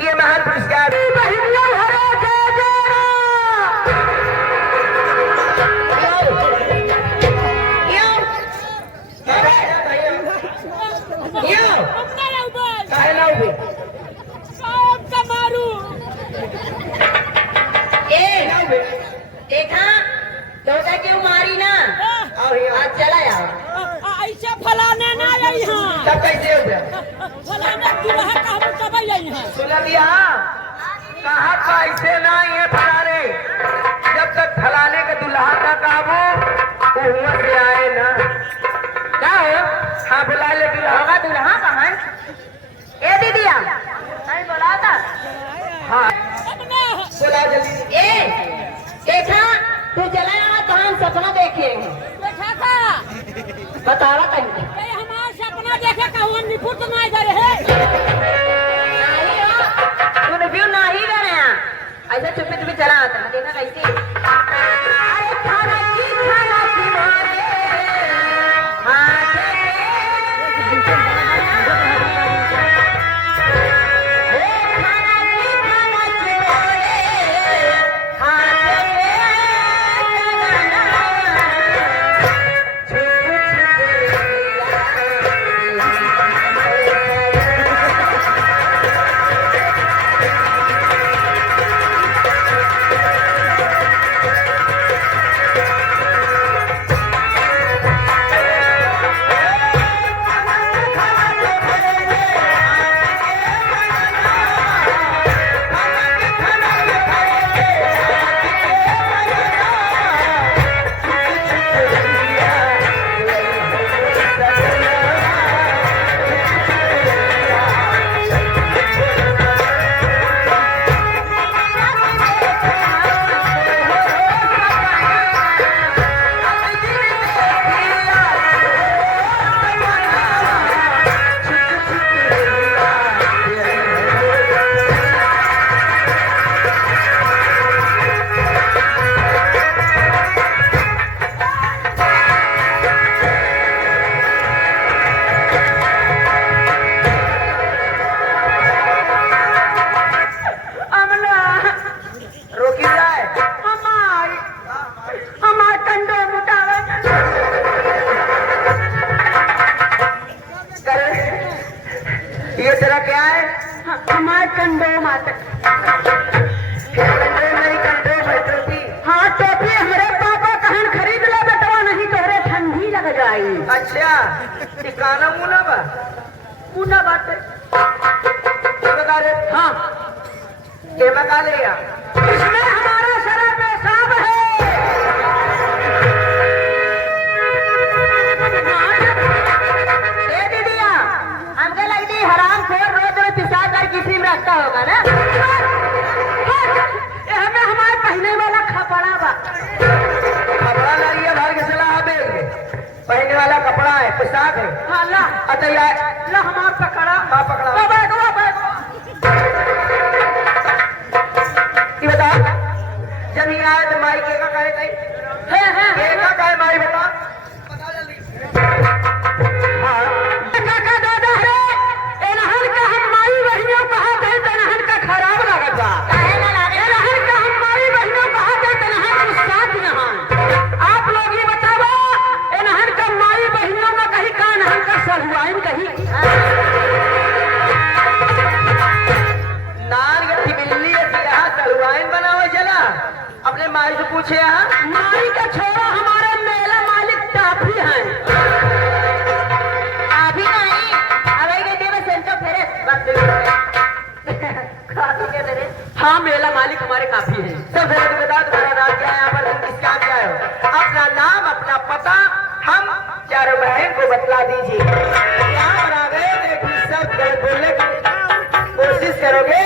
ये महान पुरस्कार देखा तोता क्यों मारी ना आज चला यार ऐसा फलाने ना आई हां तब कैसे हो गया फलाने दुल्हा का हम कब आई हां सुन लिया कहा कैसे ना ये फलाने जब तक फलाने का दुल्हा का काबू हुआ से आए ना क्या हो हाँ बुला ले दुल्हा कहाँ ए दीदिया नहीं बोला था हाँ अपना बुला जल्दी ए देखा तू चला यहाँ तो हम सपना देखे देखा था बतावा कहीं ये हमारा सपना देखे कहूं निपुट ना इधर है तूने व्यू ना ही गए हैं ऐसा चुपे चुपे चला आता है देखा कैसे अरे खाना की मारे ये तेरा क्या है हमारे कंडोम आते हाँ टोपी हमारे पापा कहन खरीद ले बेटवा नहीं तो रे ठंडी लग जाई अच्छा ठिकाना मुना बा मुन्ना बात ये बता रे हाँ ये बता ले यार इसमें हमारा सारा पेशाब है ए दीदिया हमको लगती हराम खोर रोज रोज पेशाब कर किसी में रखता होगा ना ये हमें हमारे पहने वाला खपड़ा बा कपड़ा लाइए भर के चला बेल के पहनने वाला कपड़ा है पोशाक है हाँ ला अच्छा यार ला हमार पकड़ा हाँ पकड़ा बैठवा ये बता जब ही आए तो माई के का कहे कहीं के का कहे माई बता बता जल्दी हाँ काका दादा रे एनहन का हम माई बहनियों कहा थे तनहन का खराब लागत बा एनहन का हम माई बहनियों कहा थे तनहन उस्ताद नहन आप लोग ये बताओ एनहन का माई बहनियों का कहीं का नहन का सहुआइन कहीं नार या बिल्ली या सिरा सलवाइन बनावे चला अपने माई से पूछे यहाँ माई का छोरा हमारे मेला मालिक टाफी हैं अभी नहीं अभी के दिन में सेंटर फेरे हाँ मेला मालिक हमारे काफी है सब फिर बता तुम्हारा नाम क्या है यहाँ पर तुम किस काम क्या हो अपना नाम अपना पता हम चारों बहन को बतला दीजिए यहाँ पर आ गए देखिए सब गलत बोलने की कोशिश करोगे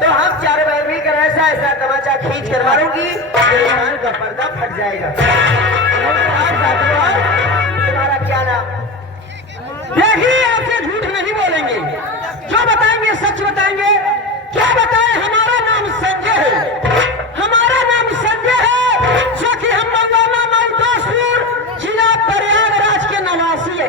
तो हम चारों बहन भी कर ऐसा ऐसा तमाचा खींच कर मारूंगी दुकान का पर्दा फट जाएगा तुम्हारा क्या नाम देखिए आपसे झूठ नहीं बोलेंगे जो बताएंगे सच बताएंगे क्या बताएं हमारा नाम संजय है हमारा नाम संजय है जो कि हम मौलाना मलकासपुर जिला प्रयागराज के नवासी है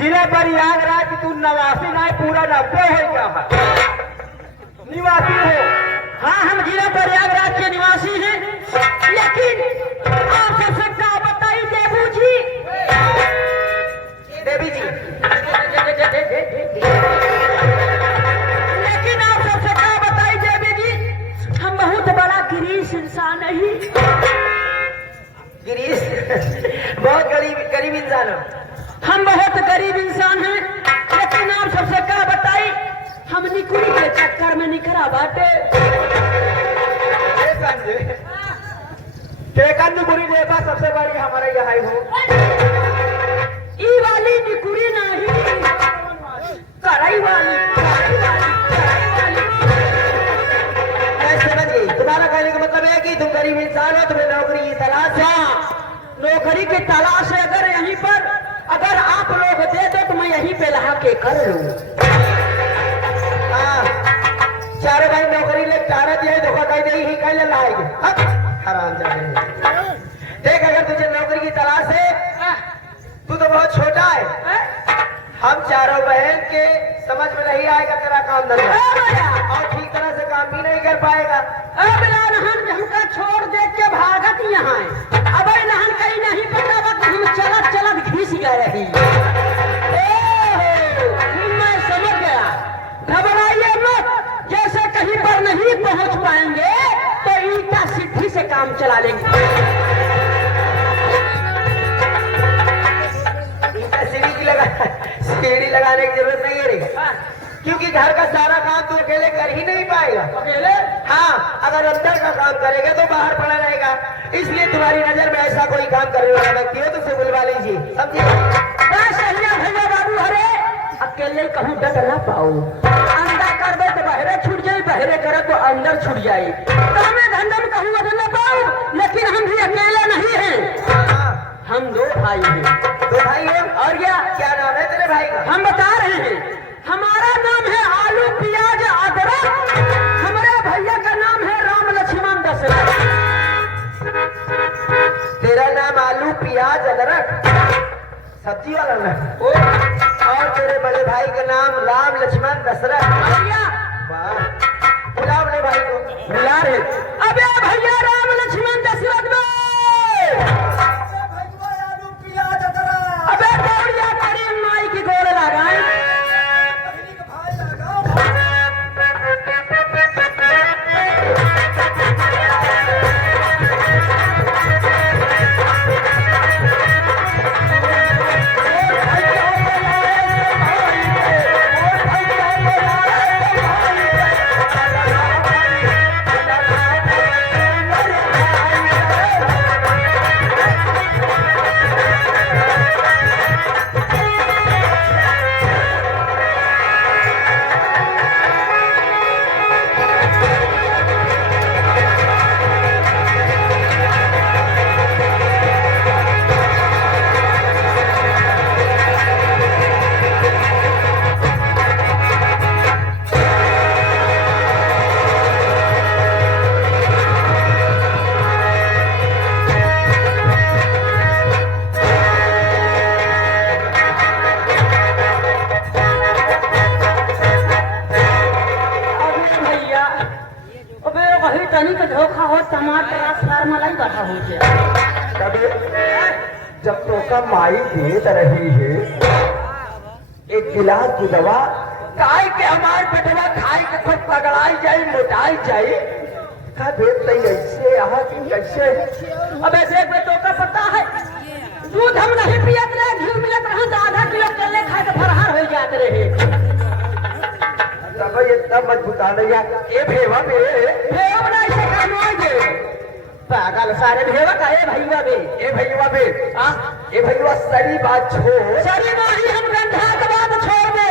जिला प्रयागराज तू नवासी निवासी ना पूरा 90 हो क्या है निवासी हो। हाँ, हम जिला प्रयागराज के निवासी हैं, लेकिन आप सबसे क्या बताइए देवू जी। देवी जी लेकिन आप सबसे क्या बताइए देवी जी, हम बहुत बड़ा गिरीश इंसान नहीं। गिरीश बहुत गरीब इंसान हो। हम बहुत गरीब इंसान हैं, लेकिन आप सबसे क्या बताई, हम निकुरी के चक्कर में निकरा बाटे। निकुरी देता सबसे बड़ी हमारे यहाँ हो। ई वाली निकुरी नहीं, कड़ाई वाली। मैं समझ गई, तुम्हारा कहने का मतलब है कि तुम गरीब इंसान हो, तुम्हें नौकरी की तलाश है। नौकरी की तलाश है, अगर यहीं पर अगर आप लोग दे दो तो मैं यहीं पे लहा के कर लूं। हाँ, चारों भाई नौकरी ले चारा दिया धोखा कह दे ही कह ले लाएंगे हराम जाने। देख अगर तुझे नौकरी की तलाश है, तू तो बहुत छोटा है। हम चारों बहन के समझ में नहीं आएगा तेरा काम धंधा, और ठीक तरह से काम भी नहीं कर पाएगा। अब नहन हमका छोड़ दे के भागत यहाँ है। अब नहन कहीं नहीं पता वक्त हम चलत चलत घिस गए रही। मैं समझ गया, घबराइए मत। जैसे कहीं पर नहीं पहुंच पाएंगे तो ईटा सीढ़ी से काम चला लेंगे। सीढ़ी लगाने की जरूरत नहीं है, क्योंकि घर का सारा काम तू अकेले कर ही नहीं पाएगा। अकेले? हाँ, अगर अंदर का काम करेगा तो बाहर पड़ा रहेगा। इसलिए तुम्हारी नजर में ऐसा कोई काम करने वाला व्यक्ति हो तो उसे बुलवा लीजिए, समझिए। भैया बाबू, अरे अकेले कहूँ डट ना पाओ। अंदर कर दे तो बहरे छूट जाए, बहरे करे तो अंदर छूट जाए। कामे धंधे में कहूँ अगर ना पाओ, लेकिन हम भी अकेले नहीं हैं। हम दो भाई हैं। दो भाई हो? और क्या नाम है तेरे भाई का? हम बता रहे हैं, हमारा नाम है आलू प्याज अदरक, हमारे भैया का नाम है राम लक्ष्मण दशरथ। तेरा नाम आलू प्याज अदरक सब्जी वाला नाम, और तेरे बड़े भाई का नाम राम लक्ष्मण दशरथ। वाह, बुला अपने भाई को। बुला रहे। अबे भैया राम लक्ष्मण दशरथ में अबे दौड़िया करी माई की गोड़ लगाए। तनी के धोखा हो, टमाटर आसार मलाई बढ़ा हो गया। जब तो का माई देत रही है एक गिलास की दवा, काय के हमार पेटवा खाई के खुद पगड़ाई जाए, मोटाई जाए का देत नहीं ऐसे यहाँ की कैसे। अब ऐसे बेटों का पता है, दूध हम नहीं पियत रहे, घी मिलत रहे तो आधा किलो केले खाए तो फरहार हो जाते रहे। तब इतना मत बुता नहीं यार, ए भेवा में भेव नहीं से कानोगे पागल सारे भेवा का। ए भैया बे, ए भैया बे, हाँ ए भैया सही बात छोड़, सरी माही हम गंधा के बात छोड़ दे,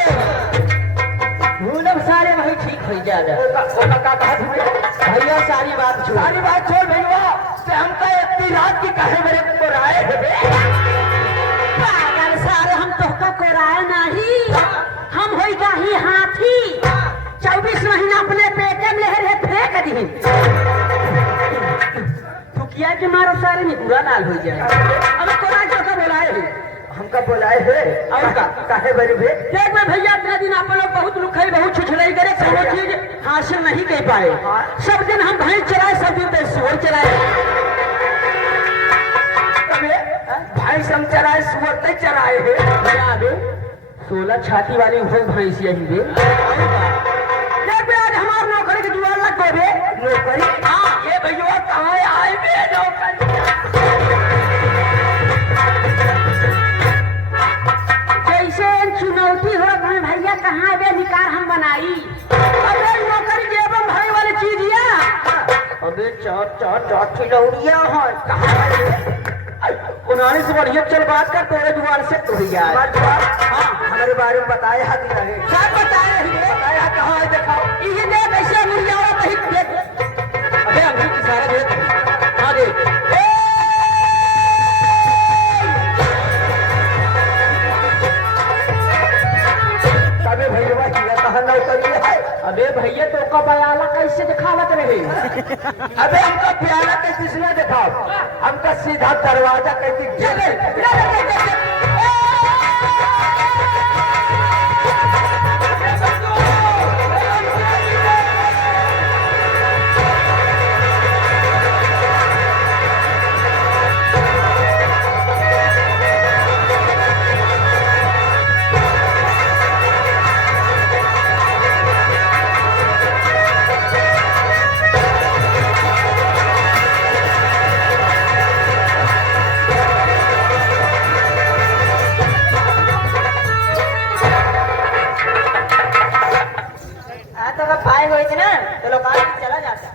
भूलब सारे वही ठीक हो जाएगा। ओका का बात हुई भैया सारी बात छोड़, सारी बात छोड़ भैया से हमका इतनी रात की कहे मेरे को राय पागल सारे हम तो को राय नहीं, हम हो जाही हाथी 24 महीना अपने पेटे में रहे फेंक दी। थुकिया के मारो सारे में बुरा लाल हो जाए। अब कोरा जो का बोलाए हम हमका बुलाए है और काहे बरी भे देख में भैया इतना दिन आप लोग बहुत लुखाई बहुत छिछड़ाई करे कोनो चीज हासिल नहीं कर पाए। सब दिन हम भैंस चलाए, सब दिन तो सुअर चलाए। भाई हम चलाए सुअर तक चलाए है भैया बे 16 छाती वाली हो भैंस यही बे। देख बे आज हमार नौकरी के जुआर लग गए बे। नौकरी हाँ ये भैया कहाँ आए बे नौकरी जैसे चुनौती हो गए भैया कहाँ बे निकार हम बनाई। अबे नौकरी जेबम भाई वाली चीज या अबे चाट चाट चाट खिलौड़िया है कहाँ उन्होंने से बढ़िया चल बात कर तोरे जुआर से तो भैया हाँ हमारे बारे में बताया है कि नहीं सब बताए बताया कहाँ है दिखाओ ये देख ऐसे मुर्गिया वाला कहीं देख। अबे हमसे की सारा देख हाँ देख तबे भैया किया कहाँ नौकरी है अबे भैया तो का बयाला कैसे दिखावत रहे। अबे हमका प्याला कैसे न दिखाओ हमका सीधा दरवाजा कैसे पाए हुए थे ना तो लोग चला जाता।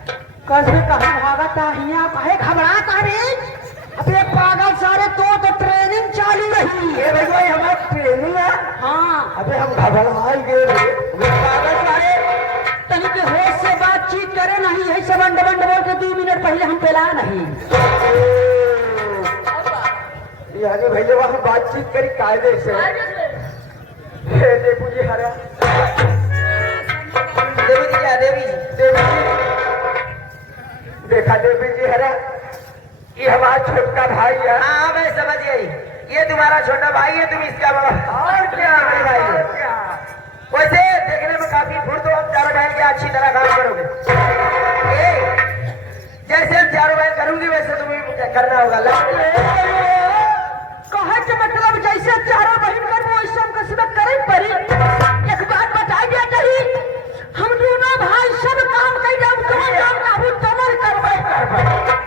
कैसे कहाँ भागता हिया काहे घबराता रे। अबे पागल सारे तो ट्रेनिंग चालू रही। ये भैया हमारा ट्रेनिंग है हाँ अबे हम घबराए गए पागल सारे तनिक होश से बातचीत करे नहीं है सब अंड बंड बोल के 2 मिनट पहले हम पेला नहीं। यानी भैया वहाँ बातचीत करी कायदे से देवी जी हरा देवी जी क्या देवी जी देखा देवी जी हरा ये हमारा छोटा भाई है। हाँ मैं समझ गई ये तुम्हारा छोटा भाई है तुम इसका बड़ा और क्या है भाई वैसे देखने में काफी फुर्त हो हम चारों बहन के अच्छी तरह काम करोगे जैसे हम चारों बहन करूंगी वैसे तुम्हें करना होगा कहे के मतलब जैसे चारों बहन कर वैसे हम कसरत करे पड़ी। एक बात बताई दिया नहीं हम दोनों भाई सब काम कर हम कौन काम काबू तमर करबे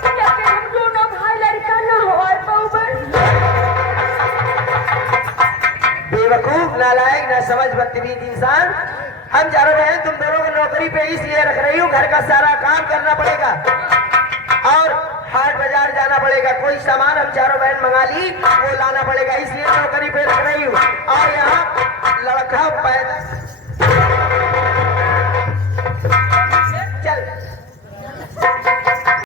लेकिन हम दोनों भाई लड़का ना होए पाऊबे। बेवकूफ नालायक ना समझ बदतमीज इंसान हम चारों बहन तुम दोनों को नौकरी पे इसलिए रख रही हूँ घर का सारा काम करना पड़ेगा और हाट बाजार जाना पड़ेगा कोई सामान हम चारों बहन मंगा ली वो लाना पड़ेगा इसलिए नौकरी पे रख रही हूँ और यहाँ लड़का पैदा